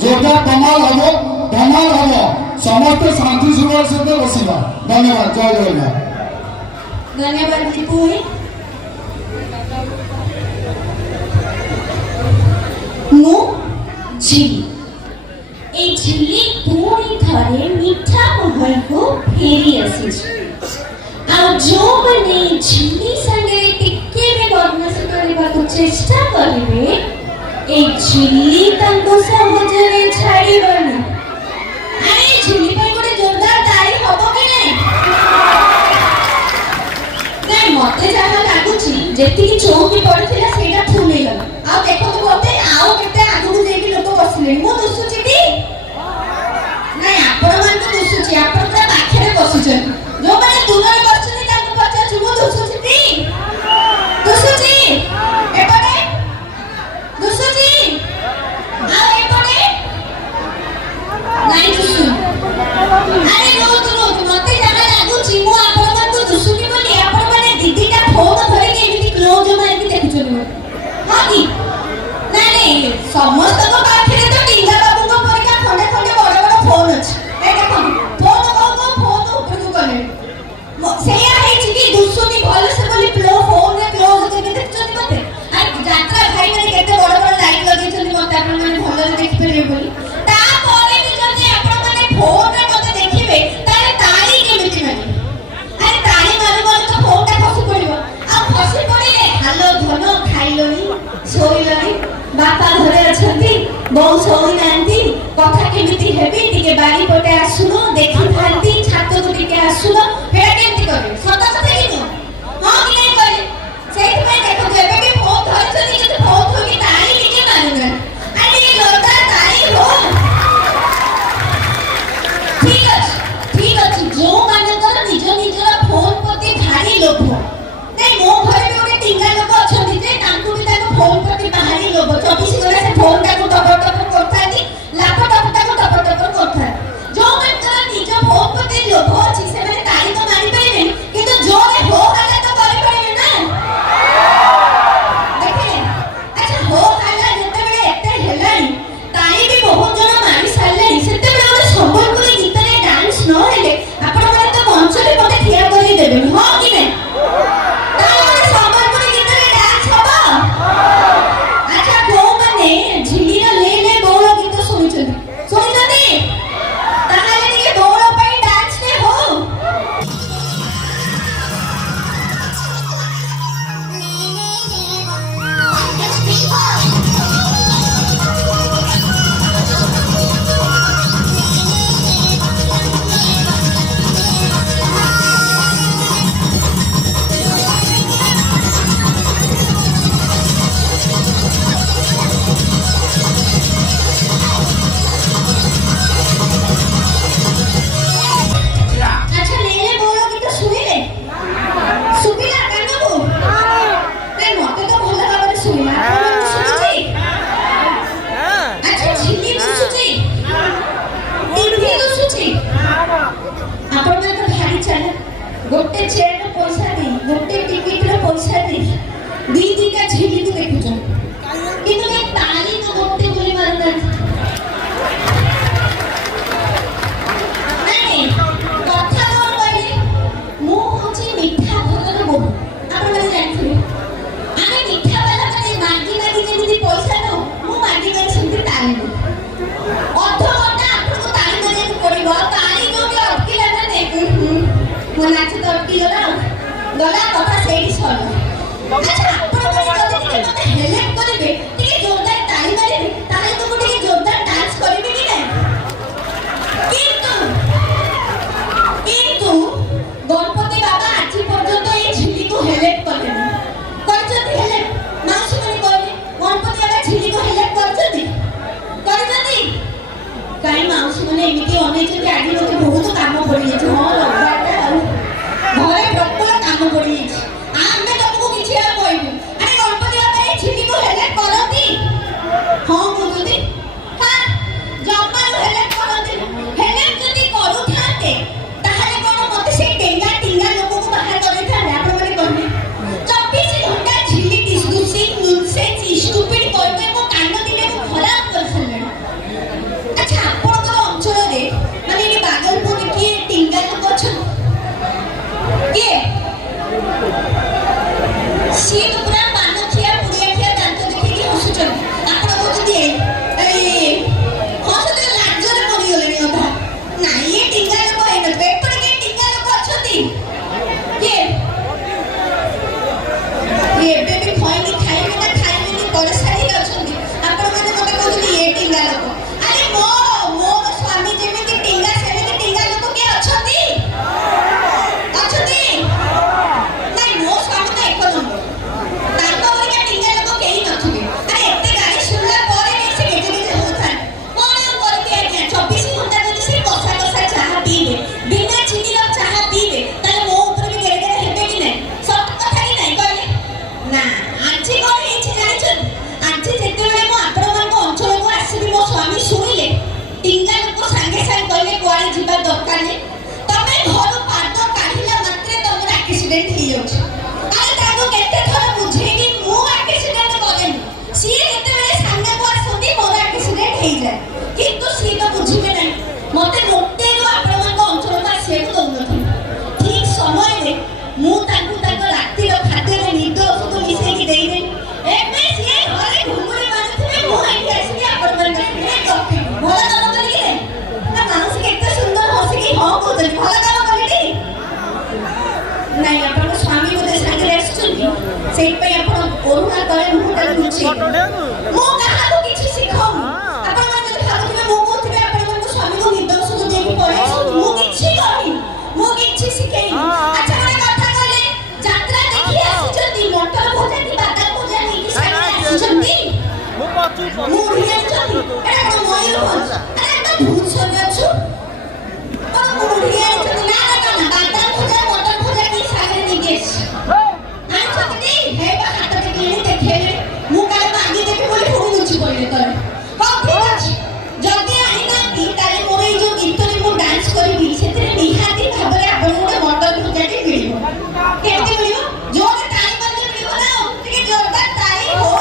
जोरदार धमाल हम समस्त शांति सुरक्षा सहित बसवा। धन्यवाद। जय जगन्नाथ। धन्यवाद दीपू। मु झिली झिली पूरी थरे मीठा महल को फेरी आसी आ जो माने झिली संगे टिके में बदमाशी करबा को चेष्टा करिवे ए झिली तंको सहजरे छाड़ीबनी। अरे झिली पर गोटे जोरदार ताली हबो कि नै? নাই মতে যাহা লাগুছি যেতিকি চৌকি পড়িଥିଲା সেটা ফুলে গেল। আর দেখো তো বলতে আও কেতে আগুন যাইকি লোক বসিলে মু দুসুছি টি নাই আপন মান তো দুসুছি আপন তো পাখরে বসুছেন जो মানে দূরে বসছেন তাকে পচাছি মু দুসুছি টি দুসুছি এবারে দুসুছি আর এবারে নাই দুসু। আরে রোজ রোজ মতে যাহা লাগুছি মু আপন মান তো দুসুনি বলি আপন মানে দিদিটা ফোন ধরে কি এমনি ক্লোজ মারি দেখুছেন हा की नाही समस्त को पाखरे तो टिंगा बाबू को परीक्षा खंडे खंडे बड़ बड़ फोन अछि ए देखो फोन को फोन ऊपर को कले सेया है कि दुसुनी भल से बोली प्लो फोन रे क्लोज करके देखछन मते आ यात्रा भाई माने केते बड़ बड़ लाइट लगे छन मते आपन माने भल रे देखि परिबे बोली ता परे भी जदि आपन माने फोन रे मते देखिबे तारे ताली केमिति माने अरे ताली मारे मारे तो फोन ता खसि पड़िबो आ खसि पड़िले हालो धनो खाइलोनी सोइलोनी बापा घरे अछंती बौ सोई नांती कथा केमिति हेबी टिके बारी पटे आसुनो देखि थांती छातो को टिके आसुनो फेर केमिति करे सता सता किनु हां कि नै करे सेहि में देखो जेबे के फोन धरछनी कि फोन थोकी ताली टिके मारुना आ टिके जोरदार ताली हो। ठीक अछि जो माने कर निज निजर फोन प्रति भारी लोभ नै मो घरे भी ओटे टिंगा लोक अछंती जे तांकु भी ताको फोन प्रति भारी लोभ 24 घंटा से फोन ताको टपर टपर करथानी लैपटॉप ताको टपर टपर करथा जो मन कर निज फोन प्रति लोभ अछि से माने ताली तो मारी परिबे किंतु जोरे हो हल्ला तो करि परिबे ना देखिले। अच्छा हो हल्ला जते बेले एते हेलानी ताली भी बहुत जन मारी सारलेनी सेते बेले ओटे संबलपुरी गीत रे डांस न हेले आपण माने तो मंच रे मते ठिया करि देबे हां कि नै ताले संबलपुरी गीत रे डांस हबो। अच्छा को माने झिली रे ले ले बोलो गीत सुनिछन सुनिछनी ताहाले टिके बोलो पई डांस ने हो। अच्छा ले ले बोलो गीत सुनिले सुबिला कानबो नै मते तो भलो भाबरे सुनिला आपण सुनिछि। अच्छा झिली सुसुछि टीवी सुसुछि आपण में तो भारी चले गोटे चेयर रो पैसा दे गोटे टिकट रो पैसा दे दी दिका झिली को देखुछ किंतु मैं ताली तो गोटे बोली मारना नहीं कथा कोन कहले मु होची मिठा भोजन बोलू आपण माने जानथिबे आमे मिठा वाला माने मागी मागी जेमिति पैसा नो मु मागी मागी सेमिति ताली दे अध घंटा आपन को ताली मारे को पड़िबो ताली जो के अटकिला माने मो नाच तो अटकी गला कथा सेही सलो। अच्छा आपण माने जदि टिके मते हेल्प करिवे टिके जोरदार ताली मारिबे ताली तो टिके जोरदार डांस करिवे कि नै किंतु गणपति बाबा आज पर्यंत ये झिली को हेल्प करेनी करछथि हेल्प मासी माने कहले गणपति बाबा झिली को हेल्प करछथि काई मासी माने एमिति अनेक जे आगे लोके बहुत काम पड़ी छै हां लगबाटा घरे प्रॉपर काम पड़ी छै आमे तुमको किछि आ कहबो ଆକ୍ସିଡେଣ୍ଟ ହେଇଯାଉଛି। ଆରେ ତାକୁ କେତେ ଥର ବୁଝେଇକି ମୁଁ ଆକ୍ସିଡେଣ୍ଟ କରେନି, ସିଏ ଯେତେବେଳେ ସାମ୍ନାକୁ ଆସନ୍ତି ମୋର ଆକ୍ସିଡେଣ୍ଟ ହେଇଯାଏ, କିନ୍ତୁ ସିଏ ତ ବୁଝିବେ ନାହିଁ। ମତେ ମୋଟେରୁ ଆପଣମାନଙ୍କ ଅଞ୍ଚଳକୁ ଆସିବାକୁ ଦଉନଥିଲେ। ଠିକ୍ ସମୟରେ ମୁଁ ତାଙ୍କୁ ତାଙ୍କ ରାତିର ଖାଦ୍ୟରେ ନିଦ ଔଷଧ ମିଶେଇକି ଦେଇଦେଲି। ଏବେ ସିଏ ଘରେ ଘୁଙ୍ଗୁଡ଼ି ମାରୁଥିବେ, ମୁଁ ଏଇଠି ଆସିକି ଆପଣମାନଙ୍କ ସାଙ୍ଗରେ ଗପିବି। ଭଲ କାମ କରିକି ଦେ ନା ମାଉସୀ କେତେ ସୁନ୍ଦର ହସିକି ହଁ କହୁଛନ୍ତି। ଭଲ କାମ କଲିଟି? ନାଇଁ, ଆପଣଙ୍କ ସ୍ୱାମୀ ବୋଧେ ସାଙ୍ଗରେ ଆସିଛନ୍ତି, ସେଇଥିପାଇଁ ଆପଣ ଓଢ଼ଣା ତଳେ ମୁହଁଟାକୁ ଲୁଚେଇଲେ। ମୁଁ କାହାକୁ କିଛି ଶିଖାଉନି। ଆପଣମାନେ ଯଦି ଭାବୁଥିବେ ମୁଁ କହୁଥିବି ଆପଣମାନଙ୍କ ସ୍ୱାମୀକୁ ନିଦ ଔଷଧ ଦେଇକି ପଳେଇଛନ୍ତି, ମୁଁ କିଛି କରିନି, ମୁଁ କିଛି ଶିଖେଇନି। ଆଚ୍ଛା ଗୋଟେ କଥା କହିଲେ, ଯାତ୍ରା ଦେଖି ଆସିଛନ୍ତି, ମଟର ଭଜା କି ବାଦାମ ଭଜା ନେଇକି ସାଙ୍ଗରେ ଆସିଛନ୍ତି, ମୁଢ଼ି ଆଣିଛନ୍ତି, ଏଟା କଣ ମୟୂରଭଞ୍ଜ? ଆରେ ଆମେ ଭୁବନେଶ୍ୱରରେ ଅଛୁ, କଣ ମୁଢ଼ି ଆଣିଛନ୍ତି? ନା ନା ନା, ବାଦାମ ଭଜା ମଟର ଭଜା କି ସାଙ୍ଗରେ ନେଇକି ଆସିଛି। ଆଣିଛନ୍ତି ହେ ବା ହାତ ଟେକିଲେଣି, ଦେଖେଇଲେ ମୁଁ କାଳେ ମାଗିଦେବି ବୋଲି ପୁଣି ଲୁଚି ପଡ଼ିଲେ ତଳେ। ହଉ ଠିକ୍ ଅଛି, ଯଦି ଆଣିନାହାନ୍ତି ତାହେଲେ ମୋର ଏଇ ଯୋଉ ଗୀତରେ ମୁଁ ଡାନ୍ସ କରିବି ସେଥିରେ ନିହାତି ଭାବରେ ଆପଣଙ୍କୁ ଗୋଟେ ମଟର ଭଜାଟି ମିଳିବ। କେମିତି ମିଳିବ? ଜୋରରେ ତାଳି ମାରିଲେ ମିଳିବ ନା, ଟିକେ ଜୋରଦାର ତାଳି ହୋ।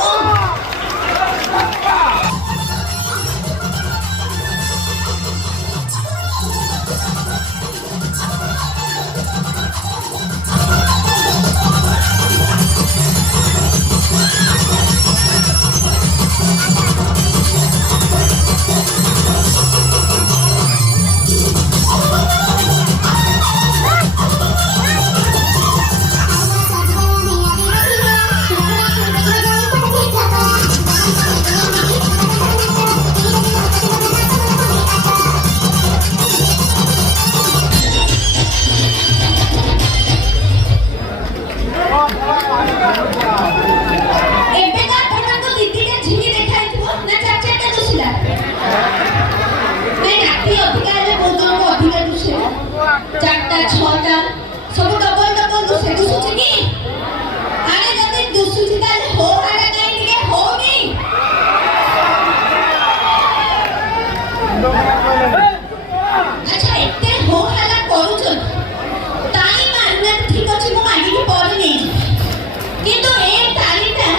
ଏବେ ତ ଆପଣଙ୍କ ଦିଦିଟା ଝିଣି ଦେଖାଇଥିବ ନା ଚାରିଟା ଦୁସିଲା? ନାଇଁ, ରାତି ଅଧିକା ହେଲେ ବହୁତ ଜଣଙ୍କୁ ଅଧିକା ଦୁସେ, 4ଟା 6ଟା ସବୁ ଡବଲ ଡବଲ ଦୁସୁଛି କି? ଆରେ ଯଦି ଦୁସୁଛି ତାହେଲେ ହୋ ହାରା କାହିଁ ଟିକେ ହଉନି? ଆଚ୍ଛା, ଏତେ ହୋ ହାରା କରୁଛନ୍ତି, ତାଳି ମାରୁନାହାନ୍ତି, ଠିକ୍ ଅଛି ମୁଁ ମାଗିକି ପରେ ନେଇଯିବି, କିନ୍ତୁ ଏ ତାଳିଟା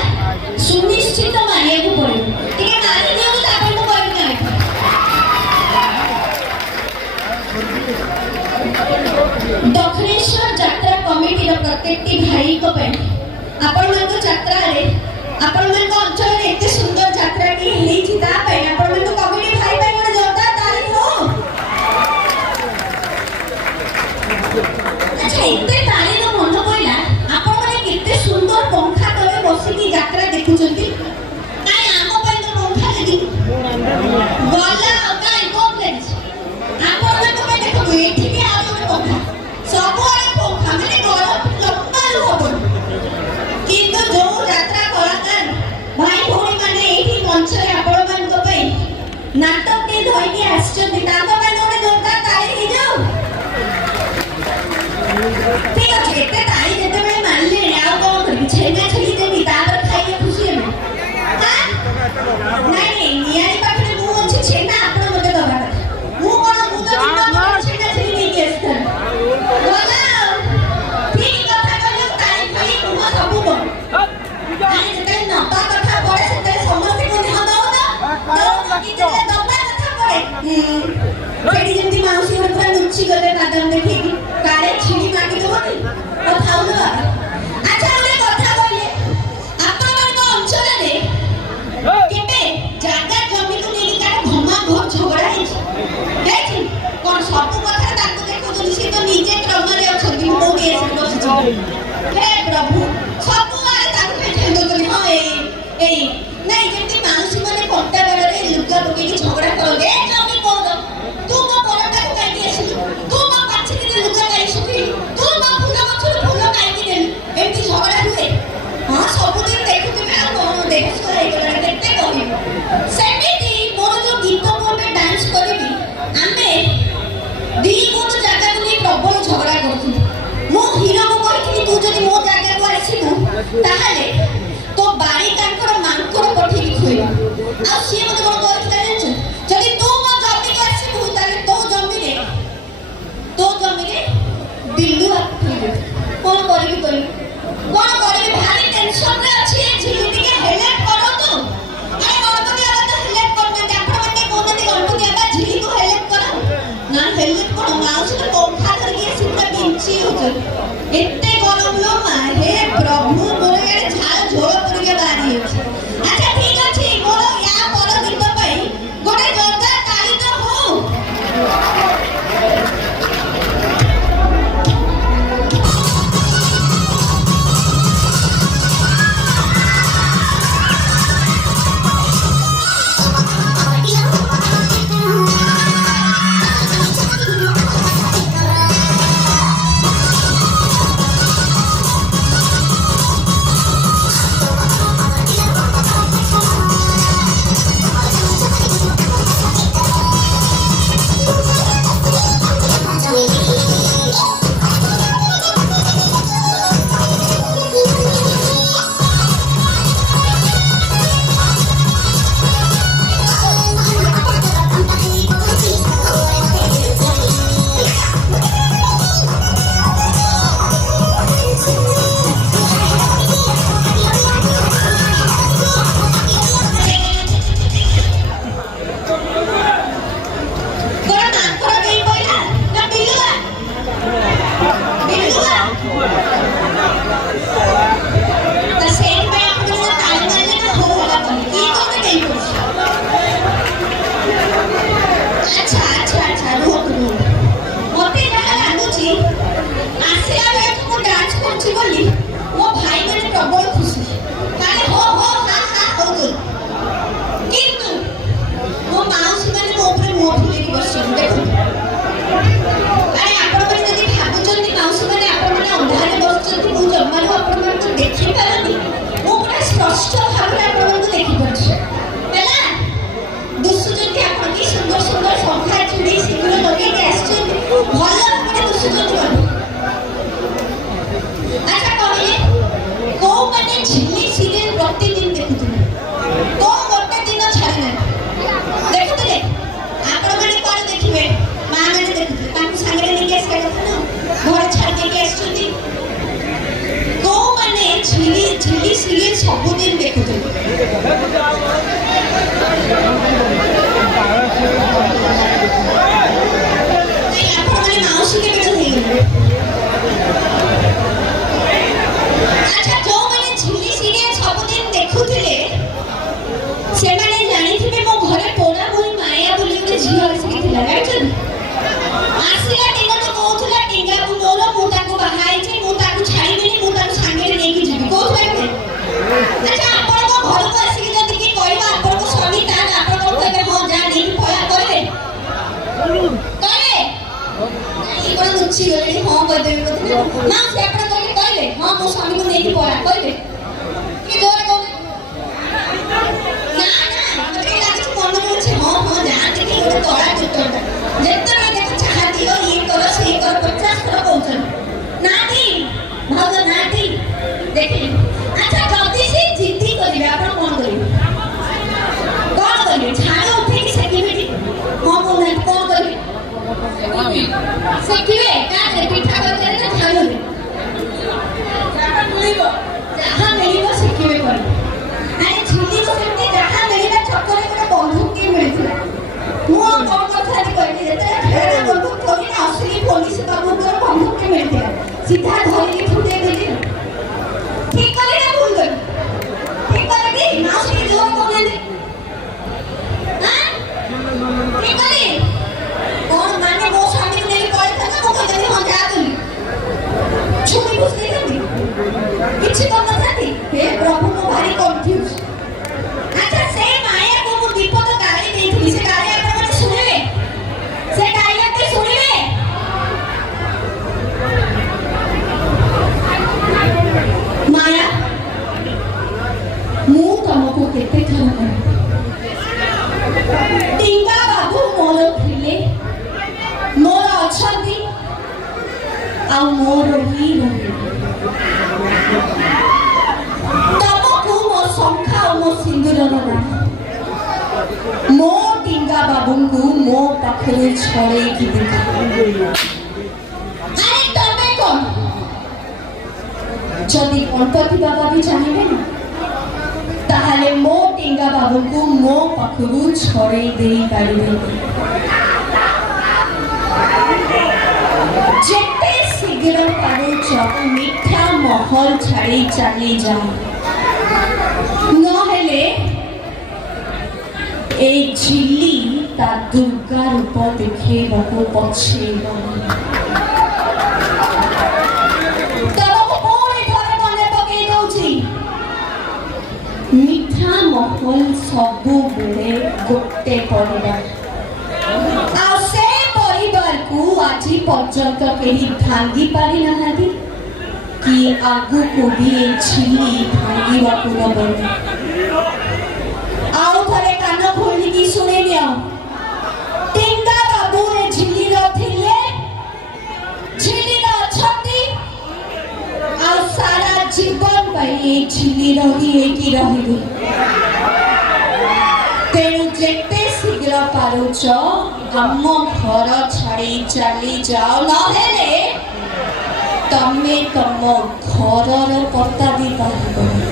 ସୁନିଶ୍ଚିତ ମାରିବାକୁ ପଡ଼ିବ। ଟିକେ ମାରି ଦିଅନ୍ତୁ, ତାପରେ ମୁଁ କରିବି ନାହିଁ। ଦକ୍ଷିଣେଶ୍ୱର ଯାତ୍ରା କମିଟିର ପ୍ରତ୍ୟେକଟି ଭାଇଙ୍କ ପାଇଁ ଆପଣମାନଙ୍କ ଯାତ୍ରାରେ, ଆପଣମାନଙ୍କ ଅଞ୍ଚଳରେ ଏତେ ସୁନ୍ଦର ଯାତ୍ରାଟି ହେଇଛି ତା ପାଇଁ ଆପଣମାନଙ୍କ କମିଟି ଭାଇ ପାଇଁ ଗୋଟେ ଜୋରଦାର ତାଳି ହୋ। ଆଚ୍ଛା, ଏତେ ତାଳିର ମନ ପଇଲା, ଆପଣମାନେ କେତେ ସୁନ୍ଦର ପଙ୍ଖା ତଳେ ବସିକି ଯାତ୍ରା ଦେଖୁଛନ୍ତି। କାଇଁ ଆମ ପାଇଁ ତ ପଙ୍ଖା ଲାଗିନି, ଗଲା କାଇଁ କମ୍ ଲାଗିଛି। ଆପଣମାନଙ୍କ ପାଇଁ ଦେଖନ୍ତୁ, ଏଠି ବି ଆଉ ଗୋଟେ ପଙ୍ଖା, ସବୁଆଡେ ପଙ୍ଖା, ମାନେ ଗରମ ଜମାରୁ ହବନି। କିନ୍ତୁ ଯୋଉ ଯାତ୍ରା କଳାକାର ଭାଇ ଭଉଣୀ ମାନେ ଏଇଠି ମଞ୍ଚରେ ଆପଣମାନଙ୍କ ପାଇଁ ନାଟକଟି ଧରିକି ଆସିଛନ୍ତି, ତାଙ୍କ ପାଇଁ ଗୋଟେ ଜୋରଦାର ତାଳି ହେଇଯାଉ। ଠିକ୍ ଅଛି, ଏତେ ତାଳି ଯେତେବେଳେ ମାରିଲେଣି ଆଉ କଣ କରିବି, ଛେନା ଛେଲି ଦେବି, ତାପରେ ଖାଇଲେ ଖୁସି ହେବେ। ନାଇଁ, ନିଆଳି ପାଖରେ ମୁଁ ଅଛି, ଛେନା ଆପଣ ମତେ ଦବା କଥା। ମୁଁ କଣ, ମୁଁ ତ ଛେନା ଛେଲି ନେଇକି ଆସିଥାନ୍ତି। ଗଲା ଆଉ, ଠିକ୍ କଥା କହିଲେ, ତାଳି ଫାଳି କୁହ ସବୁ କର। ଆରେ ଯେତେବେଳେ ନବା କଥା ପଡେ ସେତେବେଳେ ସମସ୍ତେ କୁହନ୍ତି ହଁ ଦଉନ, ଯେତେବେଳେ ଦବା କଥା ପଡେ ସେଠି ଯେମିତି ମାଉସୀ ଘର ପୁରା ଲୁଚି ଗଲେ ବାଦାମ ଦେଖେଇକି, କାଳେ ଛିଡ଼ି ମାଗି ଦବନି, କଥା ହଉନ ବାବା। ଆଚ୍ଛା, ଗୋଟେ କଥା କହିଲେ, ଆପଣମାନଙ୍କ ଅଞ୍ଚଳରେ କେବେ ଜାଗା ଜମିକୁ ନେଇକି କାହାର ଘମାଘୋର ଝଗଡ଼ା ହେଇଛି? କଣ ସବୁ କଥା ତାଙ୍କୁ ଦେଖୁଛନ୍ତି, ସେ ତ ନିଜେ କ୍ରମରେ ଅଛନ୍ତି, ମୁଁ କୋଉଠି ଆସିକି ବସିଛି। ହେ ପ୍ରଭୁ, ସବୁଆଡେ ତାଙ୍କୁ ଠେଲି ଦଉଛନ୍ତି। ହଁ ଏଇ ନାଇଁ, ଯେମିତି ମାଉସୀ ମାନେ କଣ୍ଟା ବାଡ଼ରେ ଲୁଗା ପକେଇକି ଝଗଡ଼ା କରନ୍ତି, ଏ ଜମି କହୁନ, ତୁ ମୋ ପରଟାକୁ କାହିଁକି ଆସିଲୁ, ତୁ ମୋ ପାଚିକିରେ ଲୁଗା କାହିଁକି ଶୁଖେଇଲୁ, ତୁ ମୋ ଫୁଲ ଗଛରୁ ଫୁଲ କାହିଁକି ନେଲୁ, ଏମିତି ଝଗଡ଼ା ହୁଏ। ହଁ, ସବୁଦିନ ଦେଖୁଥିବେ, ଆଉ କଣ ଦେଖୁଛ ହେଇଗଲାଣି, କେତେ କହିବି। ସେମିତି ମୋର ଯୋଉ ଗୀତ ମୁଁ ଏବେ ଡାନ୍ସ କରିବି, ଆମେ 2 ଗୁଣ୍ଠ ଜାଗାକୁ ନେଇ ପ୍ରବଳ ଝଗଡ଼ା କରୁଥିଲୁ। ମୁଁ ହିରୋକୁ କହିଥିଲି, ତୁ ଯଦି ମୋ ଜାଗାକୁ ଆସିବୁ ତାହେଲେ ତୋ ବାଡ଼ି କାଙ୍କଡ଼ ମାଙ୍କଡ଼ ପଠେଇକି ଖୁଏଇବୁ। ଆଉ ସିଏ ମତେ କଣ କହିଥିଲା ଜାଣିଛୁ, ଯଦି ତୁ ମୋ ଜମିକୁ ଆସିବୁ ତାହେଲେ ତୋ ଜମିରେ ବିଲୁଆ ପଠେଇବୁ। କଣ କରିବି ହେ ପ୍ରଭୁ ମୋର ଇଆଡ଼େ ଝାଳ ଝୋଳ ପରିକା ବାହାରି ଯାଉଛି। ଆଚ୍ଛା ଠିକ ଅଛି, ମୋର ୟା ପର ଗୀତ ପାଇଁ ଗୋଟେ ଜୋରଦାର ତାଳି ତ ହଉ। ସବୁଦିନ ଦେଖୁଥିଲି। ଆପଣମାନେ ମାଉସୀ କେବେଠୁ ହେଇଗଲେ? ଆଚ୍ଛା, ଯୋଉମାନେ ଝିଲି ସିରିଏଲ ସବୁଦିନ ଦେଖୁଥିଲେ ସେମାନେ ଜାଣିଥିବେ ମୋ ଘରେ ପୋଡ଼ା ବୋହି ମାୟା ବୋଲି ଗୋଟେ ଝିଅ ଆସିକି ଥିଲା, ଜାଣିଛନ୍ତି? ଆସିଲା ଦିନଠୁ କହୁଥିଲା ଟିଙ୍ଗାକୁ ମୋର, ମୁଁ ତାକୁ ବାହା ହେଇଛି, ମୁଁ ତାକୁ ଛାଡ଼ିବିନି, ମୁଁ ତାକୁ ସାଙ୍ଗରେ ନେଇକି ଯିବି। କହୁଥିଲା କି? ଆଚ୍ଛା, ଆପଣଙ୍କ ଘରକୁ ଆସିକି ଯଦି କିଏ କହିବ ଆପଣଙ୍କ ସ୍ୱାମୀ, ତାହେଲେ ଆପଣ କଣ କହିବେ? ହଁ ଯା ନେଇକି ପଳା କହିବେ? କହିବେ? କଣ ଲୁଚି ଗଲେଣି? ହଁ କହିଦେବି ବୋଧେ। ନା ସେ ଆପଣ କହିବେ ହଁ ମୋ ସ୍ୱାମୀକୁ ନେଇକି ପଳା କହିବେ? କି ଜୋରେ କହିବେ? ନା ମତେ ଲାଗୁଛି ମନରେ ଅଛି ହଁ ଯାଆନ୍ତି କି ଗୋଟେ ତଳା ଚୁଟଟା ଯେତେବେଳେ ଦେଖ ଚାହା ଦିଅ ଇଏ କର ସିଏ କର 50 ଥର କହୁଛନ୍ତି। ନାଟି ଭାଉଜ ନାଟି ଦେଖିଲି। ଆଚ୍ଛା, ଯଦି ସେ ଜିଦ୍ଦି କରିବେ ଆପଣ କଣ କରିବେ? କଣ କରିବେ? ଝାଳ ଉଠେଇକି ସେକିବେ? ହଁ କହୁନାହାନ୍ତି କଣ କରିବେ? ସେକିବେ? କାହାରେ? ପିଠା କରିଦେଲେ ନା ଝାଳରେ? ଯାହା ମିଳିବ ସେକିବେ କରିବେ। ଆରେ ଝିଲିକୁ ସେମିତି ଯାହା ମିଳିଲା ଛକରେ ଗୋଟେ ବନ୍ଧୁକ ଟିଏ ମିଳିଥିଲା। ମୁଁ କଣ କରିଥାନ୍ତି କହିଲି, ଯେତେବେଳେ ଖେଳନା ବନ୍ଧୁକ ଥୋଇ ନା ଅସଲି ପୋଲିସ ବାବୁଙ୍କର ବନ୍ଧୁକଟି ମିଳିଥିଲା, ସିଧା ଧରିକି ଫୁଟେଇ ଦେଲି। ଠିକ କଲି ନା ଭୁଲ କଲି? ଠିକ କଲି କି? ମାଉସୀ ଜୋର କହୁନାହାନ୍ତି। ଠିକ କଲି? କଣ ମାନେ ମୋ ସ୍ୱାମୀକୁ ନେଇକି ପଳେଇଥାନ୍ତା, ମୁଁ କହିଦେଲି ହଁ ଯା ବୋଲି ଛୁରୀ ଘୁଷେଇଥାନ୍ତି? କିଛି କରିନଥାନ୍ତି? ହେ ପ୍ରଭୁ, ମୁଁ ଭାରି କନଫ୍ୟୁଜ। ଆଚ୍ଛା, ସେ ମାୟାକୁ ମୁଁ ବିପଦ ଗାଳି ଦେଇଥିଲି, ସେ ଗାଳି ଆପଣମାନେ ଶୁଣିବେ? ସେ ଡାଇଲଗଟି ଶୁଣିବେ? ମାୟା, ମୁଁ ତମକୁ କେତେ ଥର କହିଲି ଟିଙ୍ଗା ବାବୁ ମୋର ଥିଲେ, ମୋର ଅଛନ୍ତି, ଆଉ ମୋର ହିଁ ରହିବେ। ତମକୁ ମୋ ଶଙ୍ଖା ଓ ମୋ ସିନ୍ଦୁରର ନାମ, ମୋ ଟିଙ୍ଗା ବାବୁଙ୍କୁ ମୋ ପାଖରୁ ଛଡ଼େଇକି ଦେଖା। ଆରେ ତମେ କଣ? ଯଦି ଗଣପତି ବାବା ବି ଚାହିଁବେ ନା, ତାହେଲେ ମୋ ଟିଙ୍ଗା ବାବୁଙ୍କୁ ମୋ ପାଖରୁ ଛଡ଼େଇ ଦେଇପାରିବେ। ଯେତେ ଶୀଘ୍ର ଶୀଘ୍ର ପାରୁଛ ମିଠା ମହଲ ଛାଡ଼ି ଚାଲି ଯାଅ, ନହେଲେ এই ঝিল্লি তার দুর্গা রূপ দেখেইବାକୁ ପଛେଇବ। ତମକୁ ପୁଣି ଥରେ ମନେ ପକେଇ ଦଉଛି, ମିଠା ମହଲ ସବୁବେଳେ ଗୋଟେ ପରିବାର, ଆଉ ସେ ପରିବାରକୁ ଆଜି ପର୍ଯ୍ୟନ୍ତ କେହି ଭାଙ୍ଗି ପାରିନାହାନ୍ତି କି ଆଗକୁ ବି ଏ ଝିଲ୍ଲି ଭାଙ୍ଗିବାକୁ ଦେବନି। ଆଉ ଥରେ କାନ ଖୋଲିକି ଶୁଣି ନିଅ, ଟିଙ୍ଗା ବାବୁ ଏ ଝିଲ୍ଲିର ଥିଲେ, ଝିଲ୍ଲିର ଅଛନ୍ତି, ଆଉ ସାରା ଜୀବନ ପାଇଁ ଏ ଝିଲ୍ଲିର ହିଁ ହେଇକି ରହିବେ। ତେଣୁ ଯେତେ ଶୀଘ୍ର ପାରୁଛ ଆମ ଘର ଛାଡ଼ି ଚାଲି ଯାଅ, ନହେଲେ ତମେ ତମ ଘରର ପତା ବି ପାଇବନି।